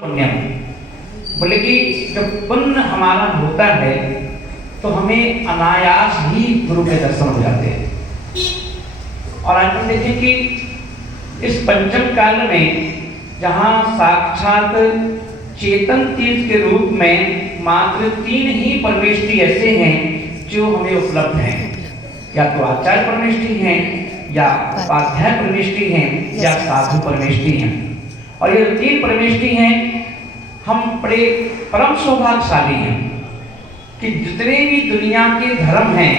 पुण्यम, बोले कि जब पुण्य हमारा होता है तो हमें अनायास ही गुरु के दर्शन हो जाते हैं। और आज हम देखें कि इस पंचम काल में जहाँ साक्षात चेतन तीर्थ के रूप में मात्र 3 ही परमेष्ठी ऐसे हैं जो हमें उपलब्ध हैं, या तो आचार्य परमेष्ठी हैं, या उपाध्याय परमेष्ठी हैं, या साधु परमेष्ठी हैं। और ये 3 परमेष्ठी हैं, हम बड़े परम सौभाग्यशाली हैं कि जितने भी दुनिया के धर्म हैं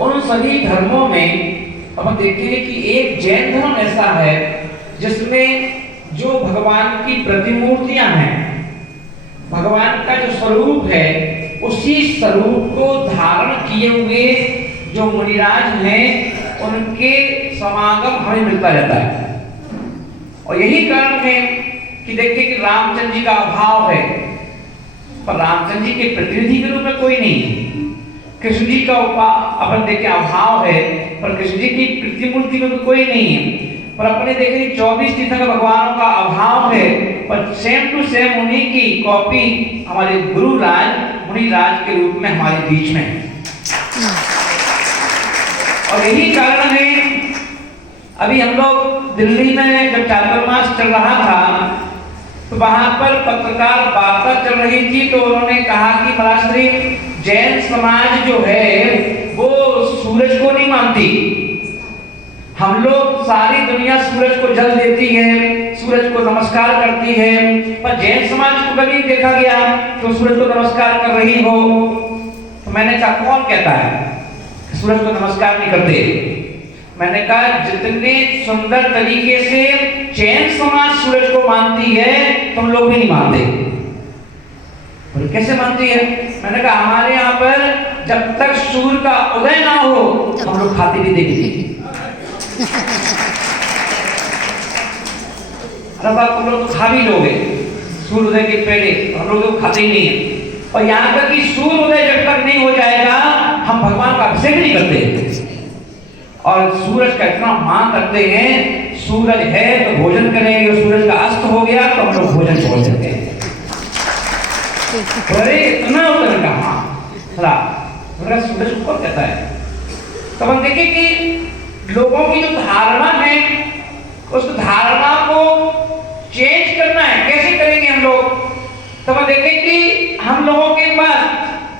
उन सभी धर्मों में अब हम देखेंगे कि एक जैन धर्म ऐसा है जिसमें जो भगवान की प्रतिमूर्तियां हैं, भगवान का जो स्वरूप है, उसी स्वरूप को धारण किए हुए जो मुनिराज हैं उनके समागम हमें मिलता रहता है। और यही कारण है कि देखिए कि रामचंद्र जी का अभाव है, पर रामचंद्र जी के प्रतिनिधि के रूप में कोई नहीं है। कृष्ण जी का अपन देखें अभाव है, पर कृष्ण जी की प्रतिमूर्ति में कोई नहीं है। पर अपने देखें 24 तीर्थंकर भगवानों का अभाव है, पर सेम टू सेम उन्हीं की कॉपी हमारे गुरुराज मुनिराज के रूप में हमारे बीच में है। और यही कारण है, अभी हम लोग दिल्ली में जब चातुर्मास चल रहा था तो वहां पर पत्रकार वार्ता चल रही थी, तो उन्होंने कहा कि महाराज श्री जैन समाज जो है वो सूरज को नहीं मानती। हम लोग सारी दुनिया सूरज को जल देती है, सूरज को नमस्कार करती है, पर जैन समाज को कभी देखा गया तो सूरज को नमस्कार कर रही हो। तो मैंने कहा कौन कहता है सूरज को नमस्कार नहीं करते? मैंने कहा जितने सुंदर तरीके से जैन समाज सूरज को मानती है तुम लोग भी नहीं मानते। और कैसे मानती है? मैंने कहा हमारे यहाँ पर जब तक सूर्य का उदय ना हो हम लोग खाते भी देखेंगे। अरे तुम लोग तो खा भी लोगे सूर्य उदय के पहले, हम लोग तो खाते ही नहीं है। और यहाँ तक कि सूर्य उदय जब तक नहीं हो जाएगा हम भगवान का अभिषेक नहीं करते। और सूरज का इतना मान करते हैं, सूरज है तो भोजन करेंगे, और सूरज का अस्त हो गया तो हम लोग भोजन छोड़ देते हैं। अरे इतना उतर कहा सूरज ऊपर कहता है। तो हम देखें कि लोगों की जो धारणा है उस धारणा को चेंज करना है। कैसे करेंगे हम लोग? तो हम देखें कि हम लोगों के पास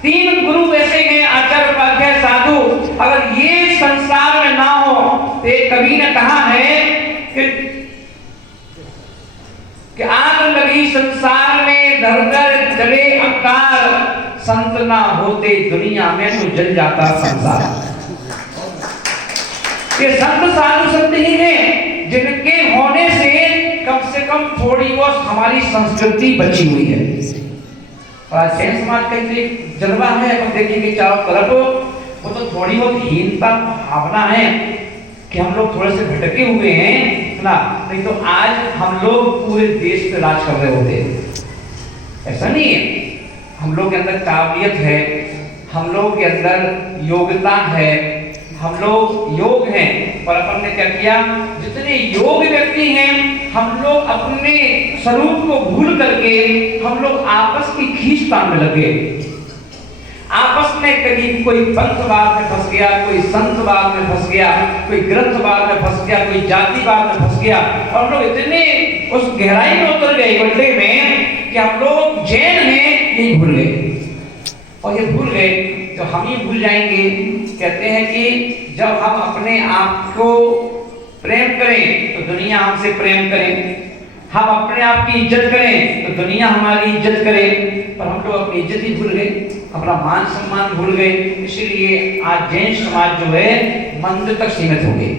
3 गुरु ऐसे हैं, आचार्य उपाध्याय साधु। अगर ये संसार में ना हो तो एक कवि ने कहा है कि आग लगी संसार में धर धर जले अंगार, संत ना होते दुनिया में तो जल जाता संसार। ये संत साधु संत ही हैं जिनके होने से कम थोड़ी बहुत हमारी संस्कृति बची हुई है। और जैन समाज का एक जलवा है, हम देखेंगे चारों तरफ वो तो थोड़ी बहुत हीनता भावना है कि हम लोग थोड़े से भटके हुए हैं ना, नहीं तो आज हम लोग पूरे देश पे राज कर रहे होते। ऐसा नहीं है, हम लोग के अंदर काबिलियत है, हम लोग के अंदर योग्यता है, हम लोग योग हैं। पर अपन ने क्या किया, जितने योग व्यक्ति हैं हम लोग अपने स्वरूप को भूल करके हम लोग आपस की खींचतान में लगे। आपस में कभी कोई पंथवाद में फंस गया, कोई संतवाद में फंस गया, कोई ग्रंथवाद में फंस गया, कोई जातिवाद में फंस गया। और हम लोग इतने उस गहराई में उतर गए गड्ढे में कि हम लोग जैन हैं ये भूल गए। और ये भूल गए तो हम ही भूल जाएंगे। कहते हैं कि जब हम अपने आप को प्रेम करें तो दुनिया हमसे प्रेम करे, हम अपने आप की इज्जत करें तो दुनिया हमारी इज्जत करे। पर हम लोग अपनी इज्जत ही भूल गए, अपना मान सम्मान भूल गए। इसीलिए आज जैन समाज जो है मंदिर तक सीमित हो गए।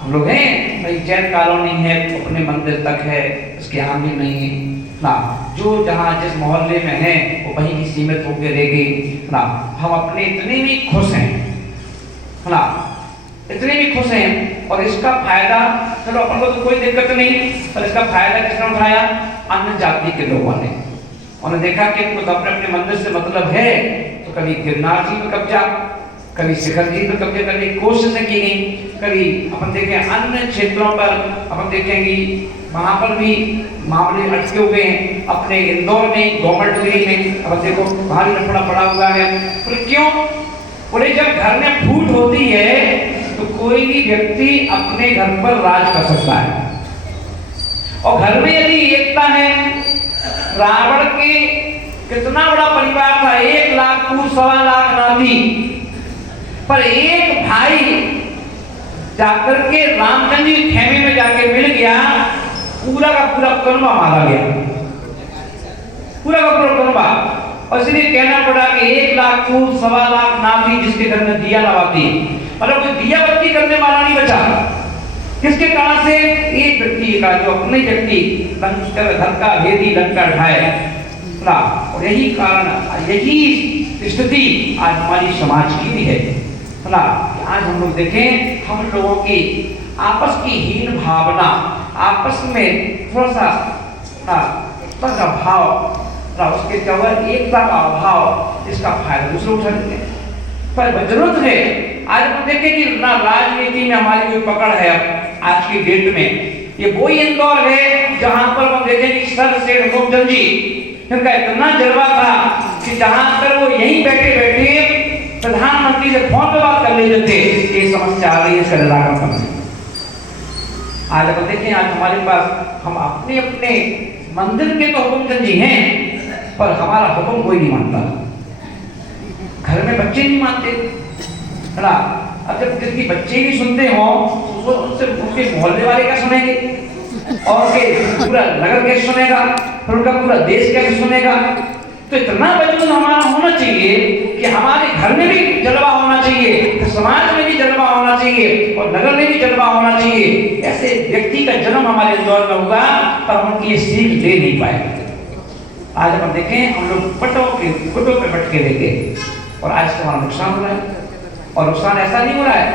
हम लोग हैं भाई जैन कॉलोनी है, अपने मंदिर तक है, इसके आगे नहीं है ना। जो जहाँ जिस मोहल्ले में है वो वहीं की सीमित होकर रह गई ना। हम अपने इतने भी खुश हैं ना, इतने भी खुश हैं। और इसका फायदा चलो अपन को तो कोई दिक्कत नहीं, पर इसका फायदा किसने उठाया? अन्य जाति के लोगों ने। उन्होंने देखा कि इनको तो अपने अपने मंदिर से मतलब है, तो कभी गिरनार जी में कब्जा, कभी शिखर जी में कब्जा करने की कोशिश की गई, कभी अपन देखें अन्य क्षेत्रों पर अपन देखेंगे वहां पर भी मामले अटके हुए हैं। अपने इंदौर में गवर्नमेंट एरिया में अब देखो भारी लफड़ा पड़ा हुआ है। तो क्यों बोले, जब घर में फूट होती है तो कोई भी व्यक्ति अपने घर पर राज कर सकता है। और घर में यदि एकता है, रावण के कितना बड़ा परिवार था, 1 लाख पुरुष 1.25 लाख नाती, पर एक भाई जाकर के रामचंद्र जी खेमे में जाके मिल गया, पूरा का पूरा कुनबा मारा गया, पूरा का पूरा कुनबा। और इसलिए कहना पड़ा कि 1 लाख पुरुष 1.25 लाख नाती जिसके घर में दिया लगाती, मतलब कोई दिया बत्ती करने वाला नहीं बचा। किसके कारण से? एक व्यक्ति का, जो अपने व्यक्ति लंकर घर का भेदी लंका ढाए। और यही कारण, यही स्थिति आज हमारी समाज की भी है ना। आज हम लोग देखें, हम लोगों की आपस की हीन भावना, आपस में थोड़ा सा भाव, उसके क्या हुआ, एकता का अभाव, इसका फायदा दूसरे उठा लेते हैं। पर जरूरत है, आज हम देखें कि ना राजनीति में हमारी कोई पकड़ है आज की डेट में। ये वही इंदौर है जहां पर हम देखें कि सर सेठ हुकुमचंद जी, इनका इतना जलवा था कि जहां पर वो यहीं बैठे बैठे प्रधानमंत्री से फोन पे बात कर लेते थे, ये समस्या आ रही है, इसका निराकरण करना। आज आप देखें, आज हमारे पास, हम अपने अपने मंदिर के तो हुकुमचंद जी हैं, पर हमारा हुक्म कोई नहीं मानता। घर में बच्चे नहीं मानते, है ना। अब जब जिनकी बच्चे नहीं सुनते हो तो उनसे उनके मोहल्ले वाले क्या सुनेंगे, और उनके पूरा नगर कैसे सुनेगा, फिर उनका पूरा देश कैसे सुनेगा। तो इतना वजूद हमारा होना चाहिए कि हमारे घर में भी जलवा होना चाहिए, समाज में भी जलवा होना चाहिए, और नगर में भी जलवा होना चाहिए। ऐसे व्यक्ति का जन्म हमारे दौर में होगा, पर हम उनकी ये सीख ले नहीं पाएंगे। आज हम देखें, हम लोग पटों पे भटके देंगे, और आज से हमारा नुकसान हो रहा है। और नुकसान ऐसा नहीं हो रहा है,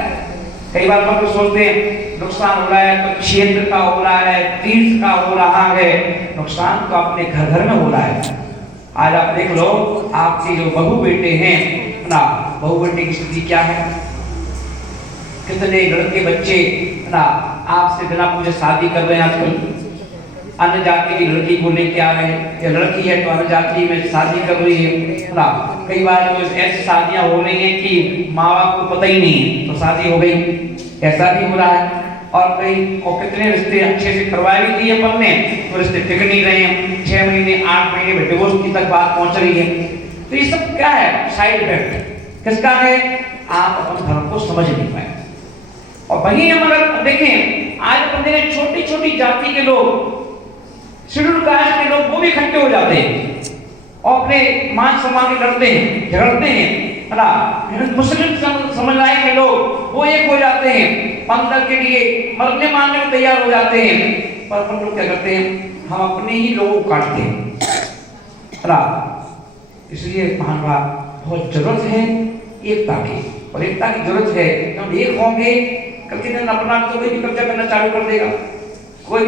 कई बार हम लोग सोचते हैं नुकसान हो रहा है तो क्षेत्र का हो रहा है, तीर्थ का हो रहा है। नुकसान तो अपने घर घर में हो रहा है। आज आप देख लो, आपके जो बहू बेटे हैं ना, बहू बेटे की स्थिति क्या है। कितने लड़के बच्चे ना आपसे बिना पूछे शादी कर रहे हैं। आजकल अन्य जाति की लड़की को लेके आ रहे हैं, या लड़की है तो अन्य जाति में शादी कर रही है ना। कई बार तो ऐसी शादियां हो रही हैं कि माँ बाप को पता ही नहीं है, तो शादी हो गई, ऐसा भी हो रहा है। और कितने रिश्ते अच्छे से करवाए भी दिए अपन ने, तो रिश्ते टिक नहीं रहे हैं, 6 महीने 8 महीने में डिवोर्स की तक बात पहुंच रही है। तो ये सब क्या है, साइड इफेक्ट किसका है, आप अपन धर्म को समझ नहीं पाए। और वहीं हम अगर देखें, आज अपन देखें छोटी छोटी जाति के लोग, शेड्यूल कास्ट के लोग, वो भी इकट्ठे हो जाते हैं और अपने मान सम्मान के लड़ते हैं, झगड़ते हैं, है ना। मुस्लिम समुदाय के लोग वो एक हो जाते हैं, पंथ के लिए मरने मारने को तैयार हो जाते हैं। पर अपन लोग क्या करते हैं, हम अपने ही लोगों को काटते हैं, है ना। इसलिए महानुभाव, बहुत जरूरत है एकता की, और एकता की जरूरत है। हम एक होंगे, कल के दिन अपना तो कोई भी कब्जा करना चालू कर देगा, कोई